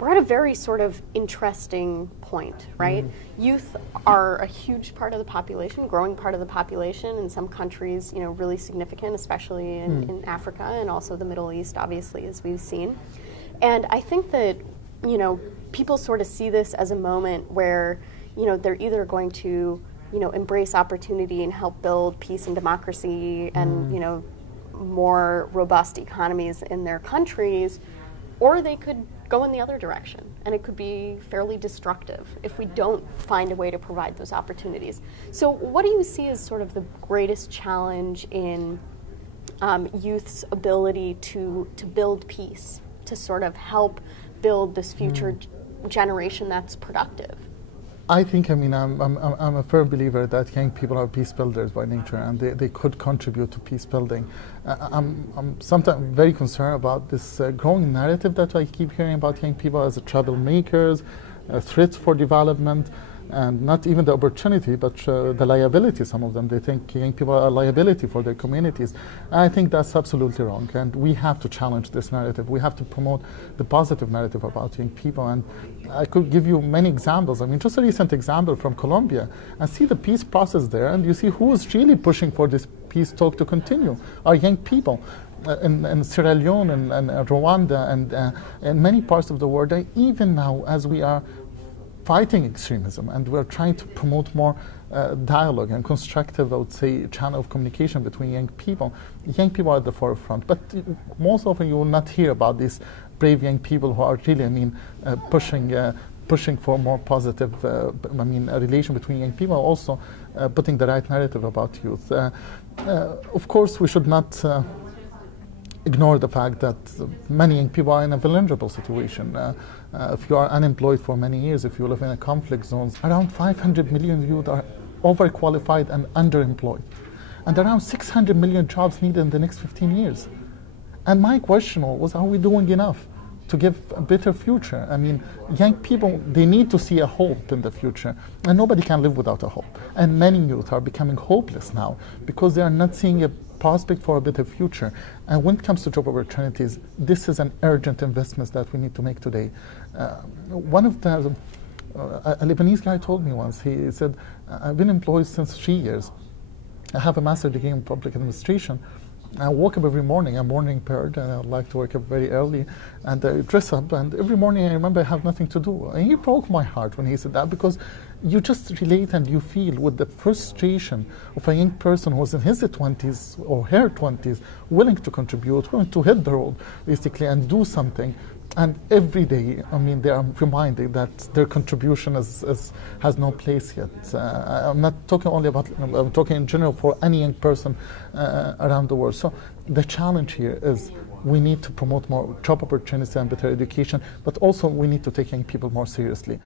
we're at a very sort of interesting point, right? Youth are a huge part of the population, growing part of the population in some countries, you know, really significant, especially in Africa and also the Middle East, obviously, as we've seen. And I think that, you know, people sort of see this as a moment where, you know, they're either going to, you know, embrace opportunity and help build peace and democracy and, you know, more robust economies in their countries, or they could go in the other direction, and it could be fairly destructive if we don't find a way to provide those opportunities. So what do you see as sort of the greatest challenge in youth's ability to build peace, to sort of help build this future generation that's productive? I think, I mean, I'm a firm believer that young people are peace builders by nature, and they could contribute to peace building. I'm sometimes very concerned about this growing narrative that I keep hearing about young people as troublemakers, threats for development, and not even the opportunity, but the liability. Some of them, they think young people are a liability for their communities. And I think that's absolutely wrong, and we have to challenge this narrative. We have to promote the positive narrative about young people, and I could give you many examples. I mean, just a recent example from Colombia, and see the peace process there, and you see who is really pushing for this peace talk to continue, are young people. In Sierra Leone and Rwanda and in many parts of the world, even now as we are fighting extremism, and we're trying to promote more dialogue and constructive, I would say, channel of communication between young people. Young people are at the forefront, but most often you will not hear about these brave young people who are really, I mean, pushing for more positive, I mean, a relation between young people, also putting the right narrative about youth. Of course, we should not ignore the fact that many young people are in a vulnerable situation. If you are unemployed for many years, if you live in a conflict zones, around 500 million youth are overqualified and underemployed. And around 600 million jobs needed in the next 15 years. And my question was, are we doing enough to give a better future? I mean, young people, they need to see a hope in the future, and nobody can live without a hope. And many youth are becoming hopeless now because they are not seeing a prospect for a better future. And when it comes to job opportunities, this is an urgent investment that we need to make today. One of the, a Lebanese guy told me once, he said, I've been employed since 3 years. I have a master's degree in public administration. I wake up every morning, I'm a morning bird, and I like to wake up very early, and I dress up, and every morning I remember I have nothing to do. And he broke my heart when he said that, because you just relate and you feel with the frustration of a young person who's in his 20s or her 20s, willing to contribute, willing to hit the road, basically, and do something. And every day, I mean, they are reminded that their contribution has no place yet. I'm not talking only about, I'm talking in general for any young person around the world. So the challenge here is we need to promote more job opportunities and better education, but also we need to take young people more seriously.